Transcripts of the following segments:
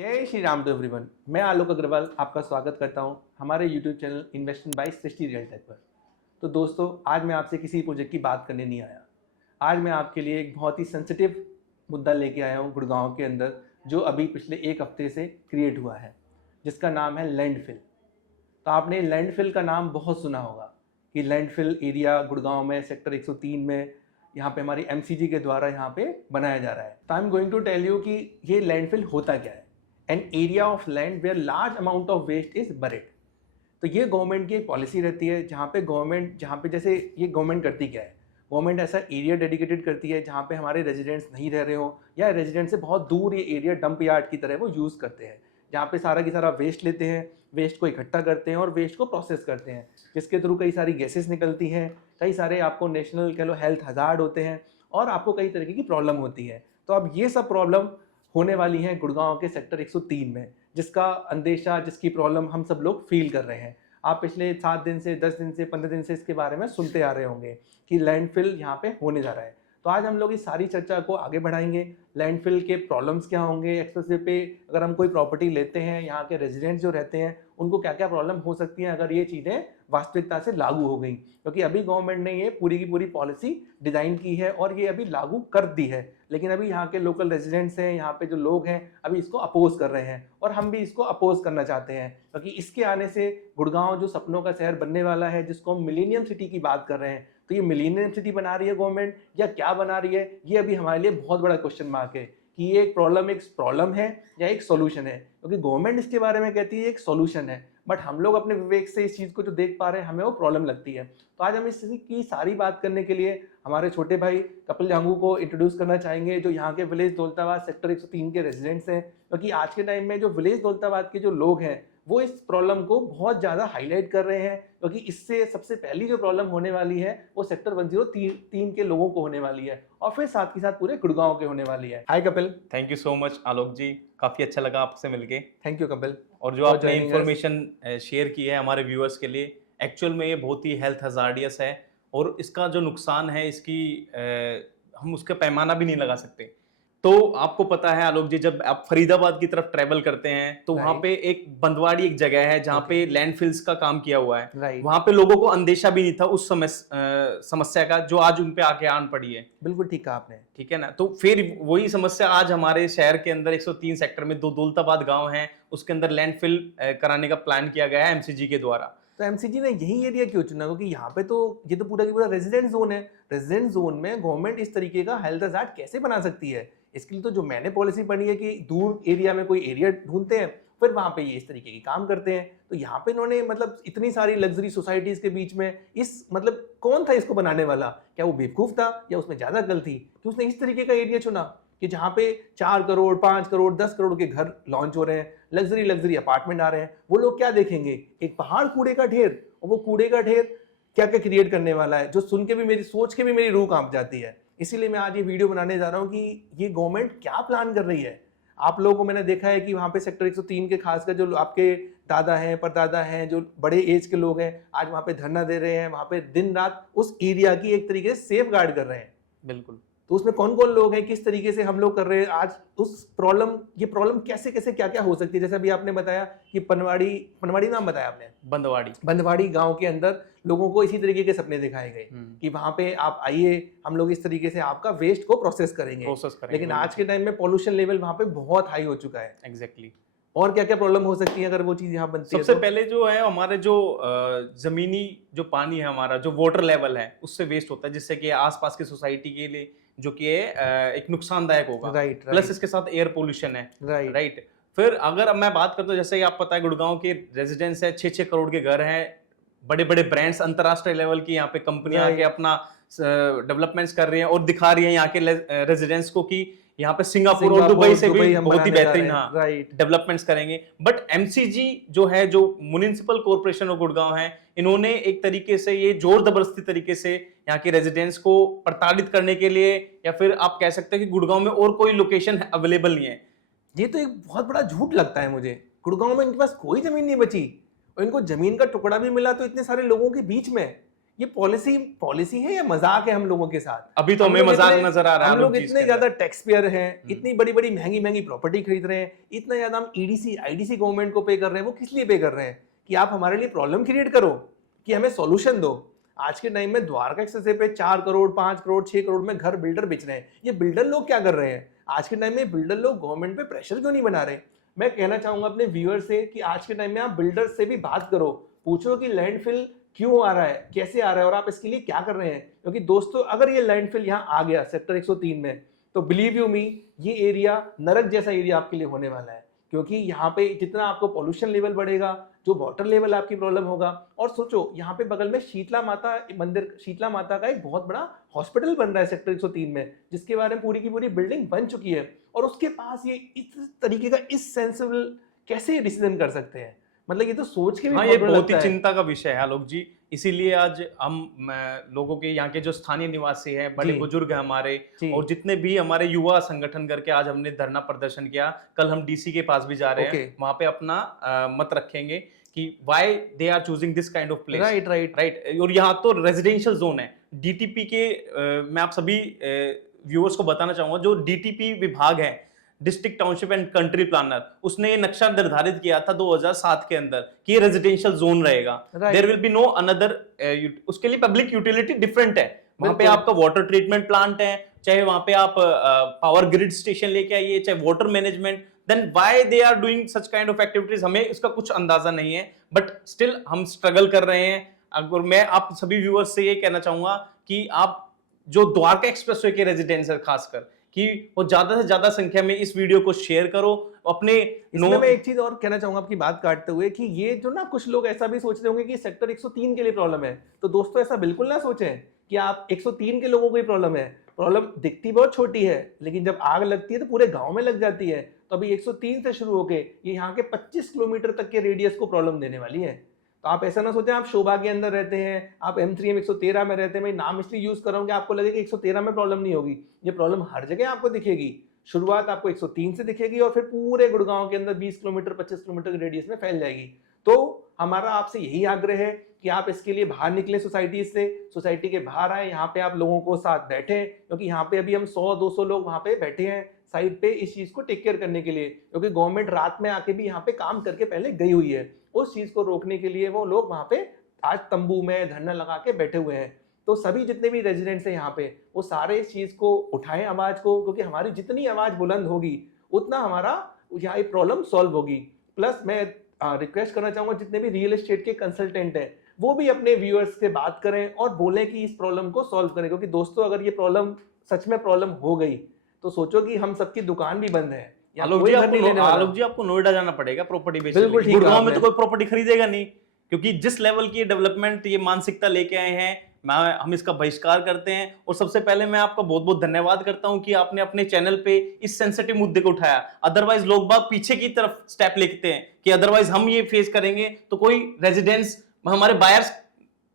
जय Shri Ram to everyone. मैं आलोक अग्रवाल आपका स्वागत करता हूं हमारे YouTube channel investment by Srishti real tech पर। तो दोस्तों, आज मैं आपसे किसी प्रोजेक्ट की बात करने नहीं आया। आज मैं आपके लिए एक बहुत ही सेंसिटिव मुद्दा लेके आया हूं गुड़गांव के अंदर, जो अभी पिछले एक हफ्ते से क्रिएट हुआ है, जिसका नाम है लैंडफिल। तो आपने लैंडफिल का नाम बहुत सुना होगा कि लैंडफिल एरिया गुड़गांव में सेक्टर 103 में यहाँ पे हमारी एमसीजी के द्वारा यहाँ पे बनाया जा रहा है। तो I am going to tell you कि ये लैंडफिल होता क्या है। An area of land where large amount of waste is buried. तो ये गवर्नमेंट की एक पॉलिसी रहती है जहाँ पे जैसे ये गवर्नमेंट करती क्या है, गवर्नमेंट ऐसा एरिया डेडिकेटेड करती है जहाँ पे हमारे रेजिडेंट्स नहीं रह रहे हो या रेजिडेंट से बहुत दूर ये एरिया डंप यार्ड की तरह वो यूज़ करते हैं, जहाँ पे सारा की सारा वेस्ट लेते हैं, वेस्ट को इकट्ठा करते हैं और वेस्ट को प्रोसेस करते हैं, जिसके थ्रू कई सारी गैसेस निकलती हैं, कई सारे आपको नेशनल कह लो हेल्थ हजार्ड होते हैं और आपको कई तरीके की प्रॉब्लम होती है। तो अब ये सब प्रॉब्लम होने वाली है गुड़गांव के सेक्टर 103 में, जिसका अंदेशा, जिसकी प्रॉब्लम हम सब लोग फील कर रहे हैं। आप पिछले 7 दिन से 10 दिन से 15 दिन से इसके बारे में सुनते आ रहे होंगे कि लैंडफिल यहाँ पे होने जा रहा है। तो आज हम लोग इस सारी चर्चा को आगे बढ़ाएंगे। लैंडफिल के प्रॉब्लम्स क्या होंगे, एक्सप्रेसवे पे अगर हम कोई प्रॉपर्टी लेते हैं, यहाँ के रेजिडेंट्स जो रहते हैं उनको क्या क्या प्रॉब्लम हो सकती हैं अगर ये चीज़ें वास्तविकता से लागू हो गई, क्योंकि अभी गवर्नमेंट ने ये पूरी की पूरी पॉलिसी डिज़ाइन की है और ये अभी लागू कर दी है, लेकिन अभी यहाँ के लोकल रेजिडेंट्स हैं, यहाँ पे जो लोग हैं अभी इसको अपोज कर रहे हैं और हम भी इसको अपोज करना चाहते हैं, क्योंकि इसके आने से गुड़गांव जो सपनों का शहर बनने वाला है, जिसको हम मिलेनियम सिटी की बात कर रहे हैं, तो ये मिलेनियम सिटी बना रही है गवर्नमेंट या क्या बना रही है, ये अभी हमारे लिए बहुत बड़ा क्वेश्चन मार्क है कि ये एक प्रॉब्लम है या एक सॉल्यूशन है। क्योंकि गवर्नमेंट इसके बारे में कहती है एक सॉल्यूशन है, बट हम लोग अपने विवेक से इस चीज़ को जो देख पा रहे हैं हमें वो प्रॉब्लम लगती है। तो आज हम इसकी सारी बात करने के लिए हमारे छोटे भाई कपिल जांगू को इंट्रोड्यूस करना चाहेंगे, जो यहाँ के विलेज दौलताबाद सेक्टर 103 के रेजिडेंट्स हैं, क्योंकि आज के टाइम में जो विलेज दौलताबाद के जो लोग हैं वो इस प्रॉब्लम को बहुत ज़्यादा हाईलाइट कर रहे हैं, क्योंकि इससे सबसे पहली जो प्रॉब्लम होने वाली है वो सेक्टर 103 के लोगों को होने वाली है और फिर साथ ही साथ पूरे गुड़गांव के होने वाली है। Hi Kapil. Thank you so much Alok ji, काफ़ी अच्छा लगा आपसे मिलके। Thank you Kapil. और जो आपने इंफॉर्मेशन शेयर की है हमारे व्यूअर्स के लिए, एक्चुअल में ये बहुत ही हेल्थ हजार्डियस है और इसका जो नुकसान है इसकी हम उसका पैमाना भी नहीं लगा सकते। तो आपको पता है आलोक जी, जब आप फरीदाबाद की तरफ ट्रेवल करते हैं तो वहाँ पे एक बंदवाड़ी एक जगह है जहाँ पे लैंडफिल्स का काम किया हुआ है। वहाँ पे लोगों को अंदेशा भी नहीं था उस समय समस्या का, जो आज उन पे आके आन पड़ी है। बिल्कुल ठीक कहा आपने, ठीक है ना। तो फिर वही समस्या आज हमारे शहर के अंदर 103 सेक्टर में 2 दौलताबाद गांव हैं, उसके अंदर लैंडफिल कराने का प्लान किया गया है एमसीजी के द्वारा। तो एमसीजी ने यही एरिया क्यों चुना, क्योंकि यहाँ पे तो ये तो पूरा की पूरा रेजिडेंट जोन है। रेजिडेंट जोन में गवर्नमेंट इस तरीके का हेल्थ हजार्ड कैसे बना सकती है? इसके लिए तो जो मैंने पॉलिसी पढ़ी है कि दूर एरिया में कोई एरिया ढूंढते हैं, फिर वहाँ पे ये इस तरीके के काम करते हैं। तो यहाँ पे इन्होंने मतलब इतनी सारी लग्जरी सोसाइटीज के बीच में इस मतलब कौन था इसको बनाने वाला? क्या वो बेवकूफ था या उसमें ज्यादा अकल थी कि उसने इस तरीके का एरिया चुना कि जहाँ पे 4 करोड़ 5 करोड़ 10 करोड़ के घर लॉन्च हो रहे हैं, लग्जरी अपार्टमेंट आ रहे हैं। वो लोग क्या देखेंगे? एक पहाड़ कूड़े का ढेर, और वो कूड़े का ढेर क्या क्या क्रिएट करने वाला है, जो सुन के भी मेरी सोच के भी मेरी रूह कांप जाती है। इसीलिए मैं आज ये वीडियो बनाने जा रहा हूँ कि ये गवर्नमेंट क्या प्लान कर रही है। आप लोगों को मैंने देखा है कि वहाँ पे सेक्टर 103 के खासकर जो आपके दादा हैं, परदादा हैं, जो बड़े एज के लोग हैं, आज वहाँ पे धरना दे रहे हैं, वहाँ पे दिन रात उस एरिया की एक तरीके से सेफ गार्ड कर रहे हैं। बिल्कुल। तो उसमें कौन कौन लोग हैं, किस तरीके से हम लोग कर रहे हैं आज उस ये प्रॉब्लम कैसे कैसे क्या क्या हो सकती है। जैसे अभी आपने बताया कि पनवाड़ी नाम बताया आपने, बंदवाड़ी गांव के अंदर लोगों को इसी तरीके के सपने दिखाए गए कि वहां पे आप आइए, हम लोग इस तरीके से आपका वेस्ट को प्रोसेस करेंगे। लेकिन आज के टाइम में पॉल्यूशन लेवल वहां पे बहुत हाई हो चुका है। एग्जैक्टली। और क्या क्या प्रॉब्लम हो सकती है अगर वो चीज यहाँ बनती है? सबसे पहले जो है हमारे जो जमीनी जो पानी है, हमारा जो वाटर लेवल है उससे वेस्ट होता है, जिससे कि आसपास की सोसाइटी के लिए जो कि एक नुकसानदायक होगा। प्लस इसके साथ एयर पोल्यूशन है। राइट। फिर अगर मैं बात करता हूँ, जैसे कि आप पता है गुड़गांव के रेजिडेंट्स है, 6-6 करोड़ के घर हैं, बड़े बड़े ब्रांड्स अंतरराष्ट्रीय लेवल की यहाँ पे कंपनियां आके अपना डेवलपमेंट्स कर रही हैं और दिखा रही हैं यहाँ के रेजिडेंट्स को कि यहाँ पे सिंगापुर और दुबई से भी बहुत ही बेहतरीन डेवलपमेंट्स करेंगे। बट एमसीजी जो है, जो म्युनिसिपल कॉर्पोरेशन ऑफ गुड़गांव है, इन्होंने एक तरीके से ये जोर जबरदस्ती तरीके से यहाँ के रेजिडेंट्स को प्रताड़ित करने के लिए, या फिर आप कह सकते हैं कि गुड़गांव में और कोई लोकेशन अवेलेबल नहीं है। ये तो एक बहुत बड़ा झूठ लगता है मुझे। गुड़गांव में इनके पास कोई जमीन नहीं बची और इनको जमीन का टुकड़ा भी मिला तो इतने सारे लोगों के बीच में। ये पॉलिसी है या मजाक है हम लोगों के साथ? अभी तो हमें मजाक नजर आ रहा है। हम लोग इतने ज्यादा टैक्स पेयर हैं, इतनी बड़ी बड़ी महंगी प्रॉपर्टी खरीद रहे हैं, इतना ज्यादा हम ईडीसी आईडीसी गवर्नमेंट को पे कर रहे हैं। वो किस लिए पे कर रहे हैं? कि आप हमारे लिए प्रॉब्लम क्रिएट करो, कि हमें सॉल्यूशन दो। आज के टाइम में द्वारका एक्सप्रेसवे पे 4 करोड़ 5 करोड़ 6 करोड़ में घर बिल्डर बेच रहे हैं। ये बिल्डर लोग क्या कर रहे हैं? आज के टाइम में बिल्डर लोग गवर्नमेंट पे प्रेशर क्यों नहीं बना रहे? मैं कहना चाहूंगा अपने व्यूअर से कि आज के टाइम में आप बिल्डर से भी बात करो, पूछो कि लैंडफिल क्यों आ रहा है, कैसे आ रहा है और आप इसके लिए क्या कर रहे हैं। क्योंकि दोस्तों अगर ये लैंडफिल यहाँ आ गया सेक्टर 103 में, तो बिलीव यू मी, ये एरिया नरक जैसा एरिया आपके लिए होने वाला है। क्योंकि यहाँ पे जितना आपको पॉल्यूशन लेवल बढ़ेगा, जो वाटर लेवल आपकी प्रॉब्लम होगा। और सोचो यहाँ पे बगल में शीतला माता मंदिर, शीतला माता का एक बहुत बड़ा हॉस्पिटल बन रहा है सेक्टर 103 में, जिसके बारे में पूरी की पूरी बिल्डिंग बन चुकी है। और उसके पास ये इस तरीके का इस सेंसिबल कैसे डिसीजन कर सकते हैं? मतलब ये तो सोच के भी हाँ, ये बहुत ही चिंता का विषय है आलोक जी। इसीलिए आज हम लोगों के यहाँ के जो स्थानीय निवासी हैं, बड़े बुजुर्ग हैं हमारे, और जितने भी हमारे युवा संगठन करके आज हमने धरना प्रदर्शन किया। कल हम डीसी के पास भी जा रहे हैं, वहां पे अपना मत रखेंगे कि why they are choosing this kind of place. Right. और यहाँ तो रेजिडेंशियल जोन है। डीटीपी के मैं आप सभी व्यूअर्स को बताना चाहूंगा, जो डीटीपी विभाग है, district township and country planner, उसने ये नक्शा निर्धारित किया था 2007 के अंदर कि ये रेजिडेंशियल जोन रहेगा। There will be no another, उसके लिए पब्लिक यूटिलिटी डिफरेंट है। वहां पे आपका वाटर ट्रीटमेंट प्लांट है, चाहे वहां पे आप पावर ग्रिड स्टेशन लेके आइए, चाहे water management, then why they are doing such kind of activities, हमें इसका कुछ अंदाजा नहीं है। बट स्टिल हम स्ट्रगल कर रहे हैं। अगर मैं आप सभी व्यूअर्स से ये कहना चाहूंगा कि आप जो द्वारका एक्सप्रेसवे के रेजिडेंट्स है खासकर, कि वो ज्यादा से ज्यादा संख्या में इस वीडियो को शेयर करो अपने। इसमें मैं एक चीज और कहना चाहूंगा आपकी बात काटते हुए, कि ये जो ना कुछ लोग ऐसा भी सोच रहे होंगे कि सेक्टर 103 के लिए प्रॉब्लम है। तो दोस्तों ऐसा बिल्कुल ना सोचें कि आप 103 के लोगों को ही प्रॉब्लम है। प्रॉब्लम दिखती बहुत छोटी है, लेकिन जब आग लगती है तो पूरे गांव में लग जाती है। तो अभी 103 से शुरू होके ये यहाँ के 25 किलोमीटर तक के रेडियस को प्रॉब्लम देने वाली है। तो आप ऐसा ना सोचें आप शोभा के अंदर रहते हैं, आप M3M 113 में रहते हैं, मैं नाम इसलिए यूज कर रहा हूँ कि आपको लगे कि 113 में प्रॉब्लम नहीं होगी। ये प्रॉब्लम हर जगह आपको दिखेगी। शुरुआत आपको 103 से दिखेगी और फिर पूरे गुड़गांव के अंदर 20 किलोमीटर 25 किलोमीटर के रेडियस में फैल जाएगी। तो हमारा आपसे यही आग्रह है कि आप इसके लिए बाहर निकले सोसाइटी से, सोसाइटी के बाहर आए, यहाँ पे आप लोगों को साथ बैठे, क्योंकि यहाँ पे अभी हम 100-200 लोग वहाँ पे बैठे हैं साइड पे इस चीज को टेक केयर करने के लिए। क्योंकि गवर्नमेंट रात में आके भी यहाँ पे काम करके पहले गई हुई है। उस चीज को रोकने के लिए वो लोग वहाँ पे आज तंबू में धरना लगा के बैठे हुए हैं। तो सभी जितने भी रेजिडेंट्स हैं यहाँ पे, वो सारे इस चीज को उठाएं आवाज को, क्योंकि हमारी जितनी आवाज बुलंद होगी उतना हमारा यहाँ ये प्रॉब्लम सॉल्व होगी। प्लस मैं रिक्वेस्ट करना चाहूंगा जितने भी रियल एस्टेट के कंसल्टेंट हैं वो भी अपने व्यूअर्स से बात करें और बोलें कि इस प्रॉब्लम को सॉल्व करें। क्योंकि दोस्तों अगर ये प्रॉब्लम सच में प्रॉब्लम हो गई तो सोचो कि हम सबकी दुकान भी बंद है। आलोक जी आपको नोएडा जाना पड़ेगा प्रॉपर्टी बेचने। बिल्कुल, गुड़गांव में तो कोई प्रॉपर्टी खरीदेगा नहीं, क्योंकि जिस लेवल की डेवलपमेंट ये मानसिकता लेके आए हैं, हम इसका बहिष्कार करते हैं। और सबसे पहले मैं आपका बहुत बहुत धन्यवाद करता हूं कि आपने अपने चैनल पे इस सेंसिटिव मुद्दे को उठाया। अदरवाइज लोग बाग पीछे की तरफ स्टेप लेते हैं कि अदरवाइज हम ये फेस करेंगे तो कोई रेजिडेंस, हमारे बायर्स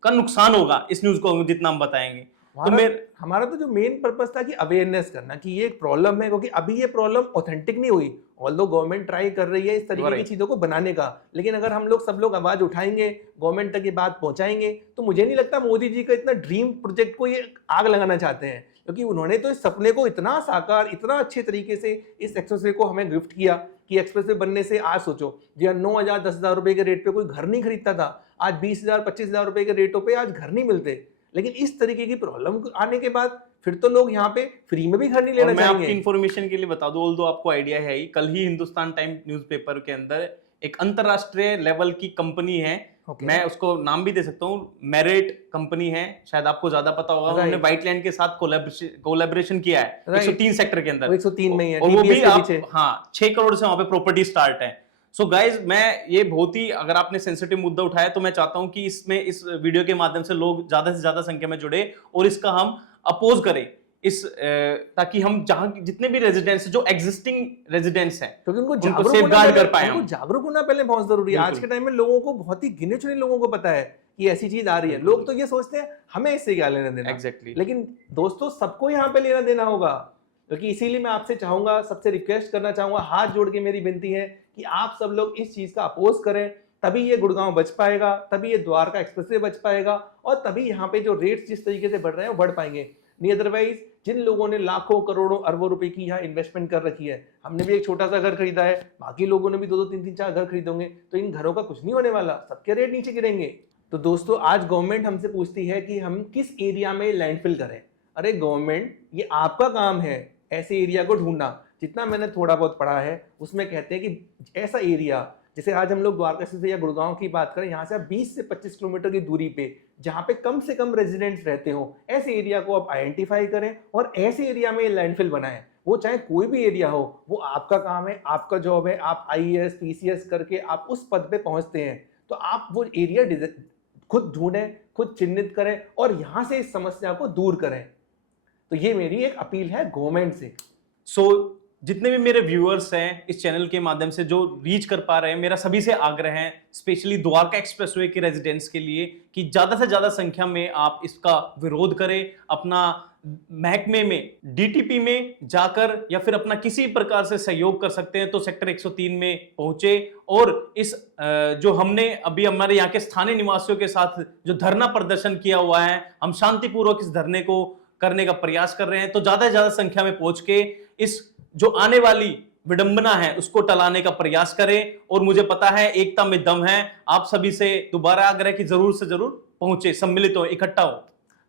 का नुकसान होगा इस न्यूज को जितना हम बताएंगे। तो हमारा तो जो मेन पर्पस था कि अवेयरनेस करना कि ये एक प्रॉब्लम है, क्योंकि अभी ये प्रॉब्लम ऑथेंटिक नहीं हुई। ऑल्दो गवर्नमेंट ट्राई कर रही है इस तरीके की चीजों को बनाने का, लेकिन अगर हम लोग सब लोग आवाज उठाएंगे, गवर्नमेंट तक ये बात पहुंचाएंगे, तो मुझे नहीं लगता मोदी जी का इतना ड्रीम प्रोजेक्ट को ये आग लगाना चाहते हैं। क्योंकि उन्होंने तो इस सपने को इतना साकार, इतना अच्छे तरीके से इस एक्सप्रेसवे को हमें गिफ्ट किया कि एक्सप्रेसवे बनने से आज सोचो जी 9,000 10,000 रुपए के रेट पे कोई घर नहीं खरीदता था, आज 20,000 25,000 रुपए के रेटों पे आज घर नहीं मिलते। लेकिन इस तरीके की प्रॉब्लम आने के बाद फिर तो लोग यहाँ पे फ्री में भी घर नहीं लेना चाहेंगे। मैं आपकी इन्फॉर्मेशन के लिए बता दूं, ऑल्दो आपको आइडिया है ही, कल ही हिंदुस्तान टाइम न्यूज़पेपर के अंदर एक अंतरराष्ट्रीय लेवल की कंपनी है, मैं उसको नाम भी दे सकता हूँ, मेरिट कंपनी है, शायद आपको ज्यादा पता होगा। उन्होंने व्हाइटलैंड के साथ कोलैबोरेशन किया है 103 सेक्टर के अंदर, 103 में ही है, और वो भी 6 करोड़ से वहां पे प्रॉपर्टी स्टार्ट है। सो गाइज, मैं ये बहुत ही, अगर आपने सेंसिटिव मुद्दा उठाया तो मैं चाहता हूं कि इसमें इस वीडियो के माध्यम से लोग ज्यादा से ज्यादा संख्या में जुड़े और इसका हम अपोज करें, ताकि हम जहां जितने भी रेजिडेंट्स जो एग्जिस्टिंग रेजिडेंट्स हैं, क्योंकि उनको सेफगार्ड कर पाए। उनको जागरूक होना पहले बहुत जरूरी है। आज के टाइम में लोगों को, बहुत ही गिने चुने लोगों को पता है कि ऐसी चीज आ रही है। लोग तो ये सोचते हैं हमें इससे क्या लेना देना। एग्जैक्टली। लेकिन दोस्तों सबको यहाँ पे लेना देना होगा। क्योंकि इसीलिए मैं आपसे चाहूंगा, सबसे रिक्वेस्ट करना चाहूंगा, हाथ जोड़ के मेरी विनती है कि आप सब लोग इस चीज का अपोज करें तभी ये गुड़गांव बच पाएगा, तभी ये द्वारका एक्सप्रेसवे बच पाएगा, और तभी यहाँ पे जो रेट्स जिस तरीके से बढ़ रहे हैं वो बढ़ पाएंगे। नहीं अदरवाइज जिन लोगों ने लाखों करोड़ों अरबों रुपए की यहाँ इन्वेस्टमेंट कर रखी है, हमने भी एक छोटा सा घर खरीदा है, बाकी लोगों ने भी 2-2, 3-3, 4 घर खरीदोगे, तो इन घरों का कुछ नहीं होने वाला, सबके रेट नीचे गिरेंगे। तो दोस्तों आज गवर्नमेंट हमसे पूछती है कि हम किस एरिया में लैंडफिल करें। अरे गवर्नमेंट, ये आपका काम है ऐसे एरिया को ढूंढना। जितना मैंने थोड़ा बहुत पढ़ा है उसमें कहते हैं कि ऐसा एरिया, जैसे आज हम लोग द्वारका से या गुड़गांव की बात करें, यहाँ से आप 20 से 25 किलोमीटर की दूरी पे जहाँ पे कम से कम रेजिडेंट्स रहते हो, ऐसे एरिया को आप आइडेंटिफाई करें और ऐसे एरिया में लैंडफिल बनाएं। वो चाहे कोई भी एरिया हो, वो आपका काम है, आपका जॉब है। आप IAS PCS करके आप उस पद पे पहुंचते हैं, तो आप वो एरिया खुद ढूंढें, खुद चिन्हित करें और यहाँ से इस समस्या को दूर करें। तो ये मेरी एक अपील है गवर्नमेंट से। जितने भी मेरे व्यूअर्स हैं इस चैनल के माध्यम से जो रीच कर पा रहे हैं, मेरा सभी से आग्रह है, स्पेशली द्वारका एक्सप्रेसवे के रेजिडेंट्स के लिए, कि ज्यादा से ज्यादा संख्या में आप इसका विरोध करें। अपना महकमे में DTP में जाकर या फिर अपना किसी प्रकार से सहयोग कर सकते हैं तो सेक्टर 103 में पहुंचे और इस जो हमने अभी हमारे यहाँ के स्थानीय निवासियों के साथ जो धरना प्रदर्शन किया हुआ है, हम शांतिपूर्वक इस धरने को करने का प्रयास कर रहे हैं। तो ज्यादा से ज्यादा संख्या में पहुंच के इस जो आने वाली विडंबना है उसको टलाने का प्रयास करें। और मुझे पता है एकता में दम है। आप सभी से दोबारा आग्रह कि जरूर से जरूर पहुंचे, सम्मिलित हो, इकट्ठा हो।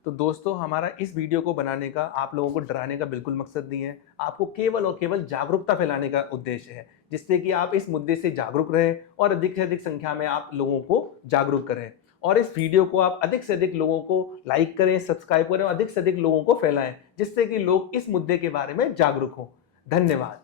तो दोस्तों हमारा इस वीडियो को बनाने का, आप लोगों को डराने का बिल्कुल मकसद नहीं है। आपको केवल और केवल जागरूकता फैलाने का उद्देश्य है, जिससे कि आप इस मुद्दे से जागरूक रहें और अधिक से अधिक संख्या में आप लोगों को जागरूक करें। और इस वीडियो को आप अधिक से अधिक लोगों को लाइक करें, सब्सक्राइब करें और अधिक से अधिक लोगों को फैलाएं, जिससे कि लोग इस मुद्दे के बारे में जागरूक हों। धन्यवाद।